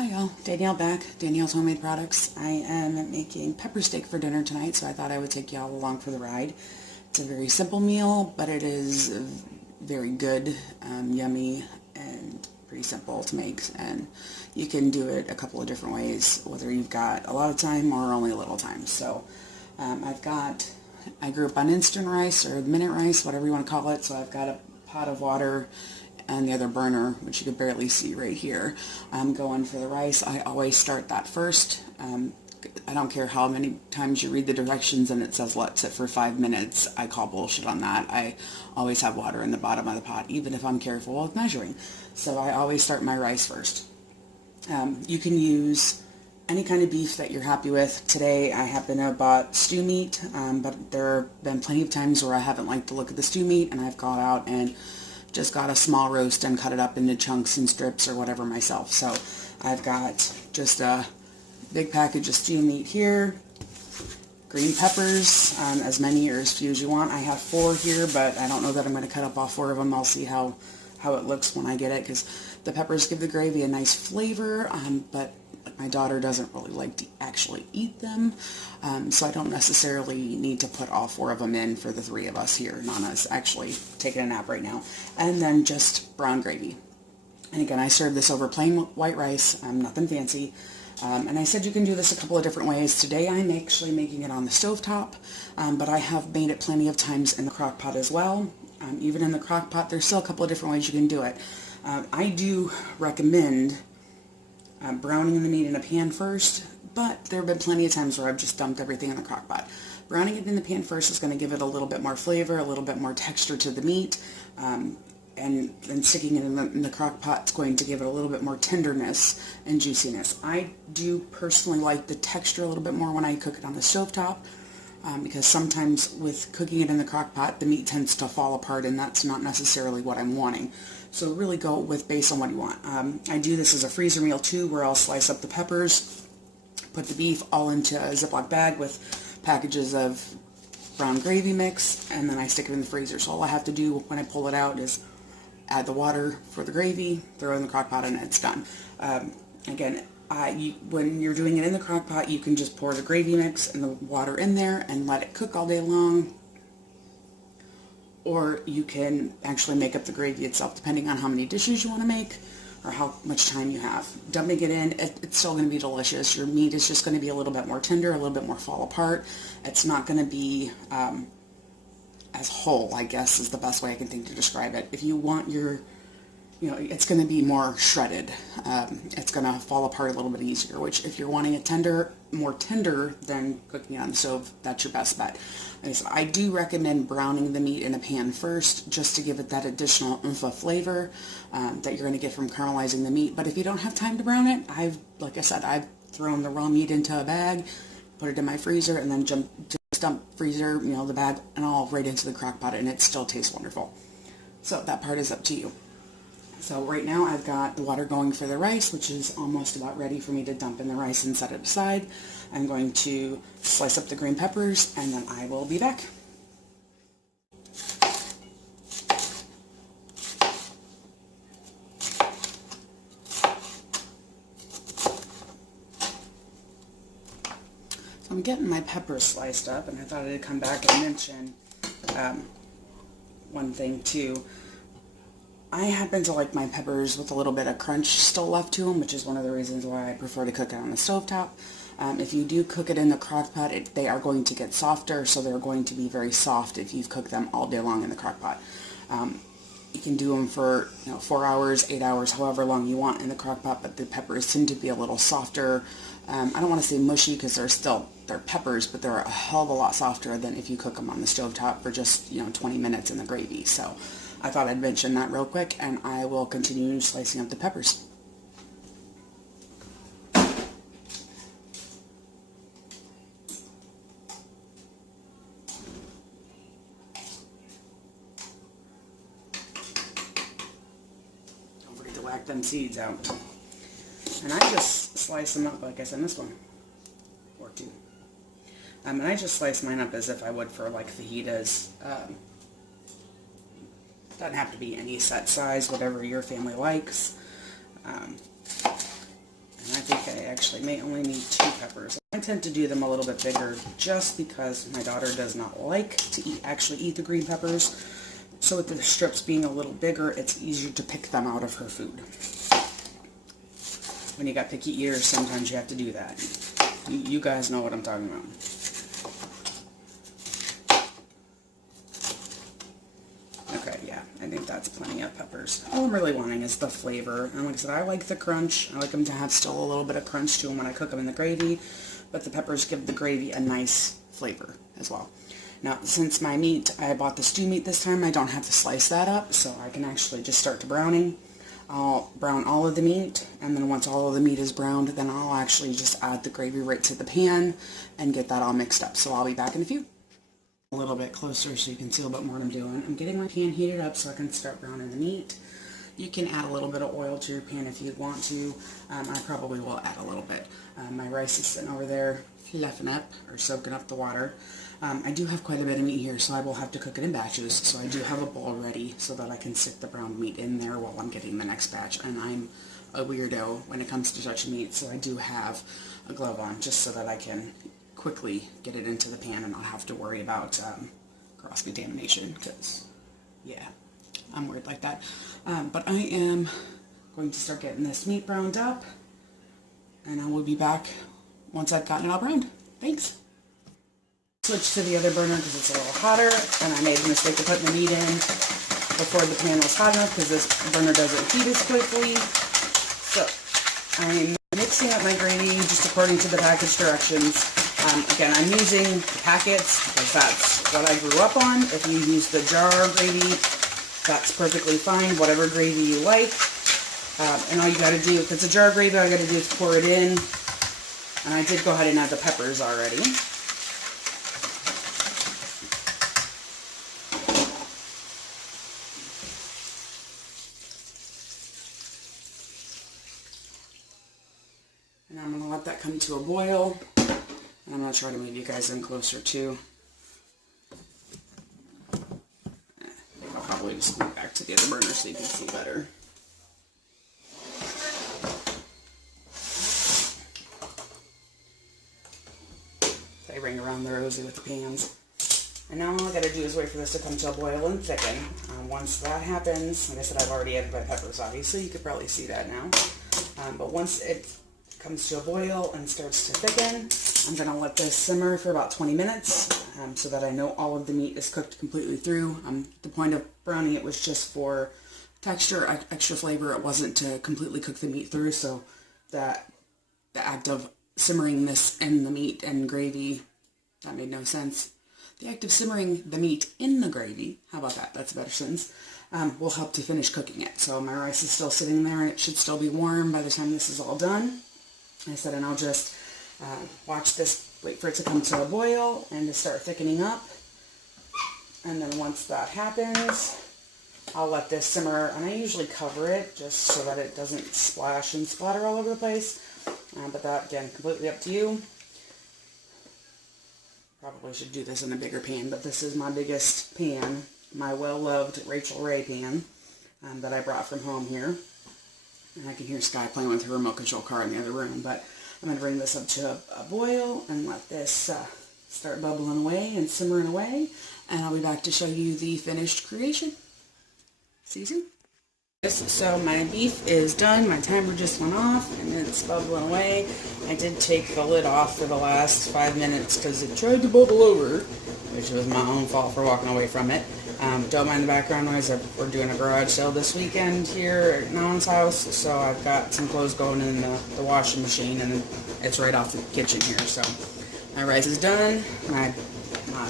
Hi y'all, Danielle back, Danielle's Homemade Products. I am making pepper steak for dinner tonight, so I thought I would take y'all along for the ride. It's a very simple meal, but it is very good, yummy, and pretty simple to make. And you can do it a couple of different ways, whether you've got a lot of time or only a little time. So I grew up on instant rice or minute rice, whatever you want to call it. So I've got a pot of water and the other burner, which you can barely see right here. I'm going for the rice. I always start that first. I don't care how many times you read the directions and it says let sit for 5 minutes. I call bullshit on that. I always have water in the bottom of the pot, even if I'm careful with measuring. So I always start my rice first. You can use any kind of beef that you're happy with. Today I happen to have bought stew meat, but there have been plenty of times where I haven't liked the look of the stew meat and I've gone out and just got a small roast and cut it up into chunks and strips or whatever myself. So I've got just a big package of stew meat here, green peppers, as many or as few as you want. I have 4 here, but I don't know that I'm going to cut up all 4 of them. I'll see how it looks when I get it, because the peppers give the gravy a nice flavor, but my daughter doesn't really like to actually eat them, so I don't necessarily need to put all 4 of them in for the 3 of us here. Nana's actually taking a nap right now. And then just brown gravy. And again, I serve this over plain white rice, nothing fancy. And I said you can do this a couple of different ways. Today I'm actually making it on the stovetop, but I have made it plenty of times in the crock pot as well. Even in the crock pot, there's still a couple of different ways you can do it. I do recommend browning the meat in a pan first, but there have been plenty of times where I've just dumped everything in the crock pot. Browning it in the pan first is going to give it a little bit more flavor, a little bit more texture to the meat, and then sticking it in the crock pot is going to give it a little bit more tenderness and juiciness. I do personally like the texture a little bit more when I cook it on the stovetop, because sometimes with cooking it in the crock pot, the meat tends to fall apart, and that's not necessarily what I'm wanting. So really go with based on what you want. I do this as a freezer meal too, where I'll slice up the peppers, put the beef all into a Ziploc bag with packages of brown gravy mix, and then I stick it in the freezer. So all I have to do when I pull it out is add the water for the gravy, throw it in the crock pot, and it's done. Again, when you're doing it in the crock pot, you can just pour the gravy mix and the water in there and let it cook all day long. Or you can actually make up the gravy itself, depending on how many dishes you want to make or how much time you have. Dumping it in, it's still going to be delicious. Your meat is just going to be a little bit more tender, a little bit more fall apart. It's not going to be as whole, I guess, is the best way I can think to describe it. If you want your, it's going to be more shredded. It's going to fall apart a little bit easier, which if you're wanting it more tender than cooking it on the stove, that's your best bet. Like I said, I do recommend browning the meat in a pan first, just to give it that additional oomph of flavor that you're going to get from caramelizing the meat. But if you don't have time to brown it, like I said, I've thrown the raw meat into a bag, put it in my freezer, and then dump freezer, the bag and all right into the crock pot, and it still tastes wonderful. So that part is up to you. So right now I've got the water going for the rice, which is almost about ready for me to dump in the rice and set it aside. I'm going to slice up the green peppers, and then I will be back. So I'm getting my peppers sliced up, and I thought I'd come back and mention one thing too. I happen to like my peppers with a little bit of crunch still left to them, which is one of the reasons why I prefer to cook it on the stovetop. If you do cook it in the crock pot, they are going to get softer, so they're going to be very soft if you've cooked them all day long in the crock pot. You can do them for 4 hours, 8 hours, however long you want in the crock pot, but the peppers tend to be a little softer. I don't want to say mushy, because they're peppers, but they're a hell of a lot softer than if you cook them on the stovetop for just 20 minutes in the gravy. So I thought I'd mention that real quick, and I will continue slicing up the peppers. Don't forget to whack them seeds out. And I just slice them up like I said in this one, or 2. And I just slice mine up as if I would for like fajitas. Doesn't have to be any set size, whatever your family likes. And I think I actually may only need 2 peppers. I tend to do them a little bit bigger just because my daughter does not like to actually eat the green peppers. So with the strips being a little bigger, it's easier to pick them out of her food. When you got picky eaters, sometimes you have to do that. You guys know what I'm talking about. Okay, yeah, I think that's plenty of peppers. All I'm really wanting is the flavor. And like I said, I like the crunch. I like them to have still a little bit of crunch to them when I cook them in the gravy. But the peppers give the gravy a nice flavor as well. Now, since my meat, I bought the stew meat this time, I don't have to slice that up, so I can actually just start to browning. I'll brown all of the meat, and then once all of the meat is browned, then I'll actually just add the gravy right to the pan and get that all mixed up. So I'll be back in a few. A little bit closer so you can see a little bit more what I'm doing. I'm getting my pan heated up so I can start browning the meat. You can add a little bit of oil to your pan if you want to. I probably will add a little bit. My rice is sitting over there fluffing up or soaking up the water. I do have quite a bit of meat here, so I will have to cook it in batches. So I do have a bowl ready so that I can stick the browned meat in there while I'm getting the next batch. And I'm a weirdo when it comes to touching meat, so I do have a glove on just so that I can quickly get it into the pan and not have to worry about cross-contamination, because, yeah, I'm weird like that. But I am going to start getting this meat browned up, and I will be back once I've gotten it all browned. Thanks. Switch to the other burner because it's a little hotter, and I made the mistake of putting the meat in before the pan was hot enough because this burner doesn't heat as quickly. So I'm mixing up my gravy just according to the package directions. Again, I'm using packets because that's what I grew up on. If you use the jar gravy, that's perfectly fine, whatever gravy you like. And all you got to do, if it's a jar gravy, all you got to do is pour it in. And I did go ahead and add the peppers already. And I'm going to let that come to a boil. And I'm going to try to move you guys in closer too. I'll probably just move back to the other burner so you can see better. I ring around the rosy with the pans. And now all I got to do is wait for this to come to a boil and thicken. Once that happens, like I said, I've already added my peppers, obviously. You could probably see that now. But once it comes to a boil and starts to thicken, I'm going to let this simmer for about 20 minutes so that I know all of the meat is cooked completely through. The point of browning it was just for texture, extra flavor. It wasn't to completely cook the meat through, so that the act of simmering this in the meat and gravy, that made no sense. The act of simmering the meat in the gravy, how about that? That's a better sentence, will help to finish cooking it. So my rice is still sitting there, and it should still be warm by the time this is all done. I said, and I'll just watch this, wait for it to come to a boil and to start thickening up. And then once that happens, I'll let this simmer, and I usually cover it just so that it doesn't splash and splatter all over the place. But that, again, completely up to you. Probably should do this in a bigger pan, but this is my biggest pan, my well-loved Rachel Ray pan that I brought from home here. And I can hear Sky playing with her remote control car in the other room, but I'm going to bring this up to a boil and let this start bubbling away and simmering away, and I'll be back to show you the finished creation. See you soon. So my beef is done, my timer just went off, and it's bubbling away. I did take the lid off for the last 5 minutes because it tried to bubble over, which was my own fault for walking away from it. Don't mind the background noise. We're doing a garage sale this weekend here at Nolan's house, so I've got some clothes going in the washing machine, and it's right off the kitchen here. So my rice is done, my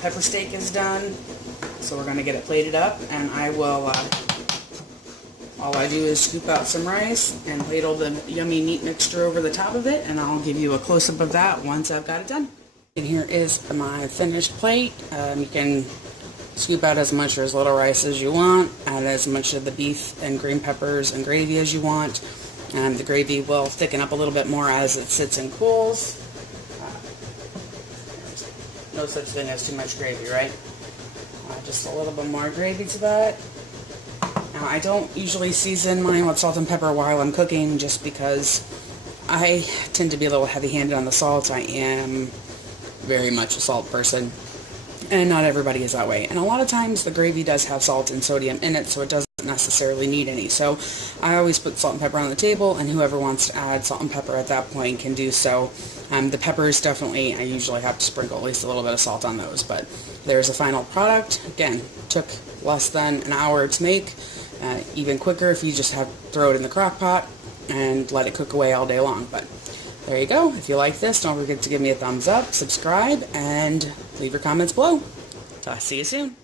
pepper steak is done, so we're going to get it plated up, and I will... all I do is scoop out some rice and ladle the yummy meat mixture over the top of it, and I'll give you a close-up of that once I've got it done. And here is my finished plate. You can scoop out as much or as little rice as you want, add as much of the beef and green peppers and gravy as you want. The gravy will thicken up a little bit more as it sits and cools. No such thing as too much gravy, right? Just a little bit more gravy to that. Now, I don't usually season mine with salt and pepper while I'm cooking, just because I tend to be a little heavy-handed on the salt. I am very much a salt person, and not everybody is that way. And a lot of times the gravy does have salt and sodium in it, so it doesn't necessarily need any. So I always put salt and pepper on the table, and whoever wants to add salt and pepper at that point can do so. The peppers, definitely, I usually have to sprinkle at least a little bit of salt on those. But there's a final product. Again, took less than an hour to make. Even quicker if you just throw it in the crock pot and let it cook away all day long. But there you go. If you like this, don't forget to give me a thumbs up, subscribe, and leave your comments below. See you soon.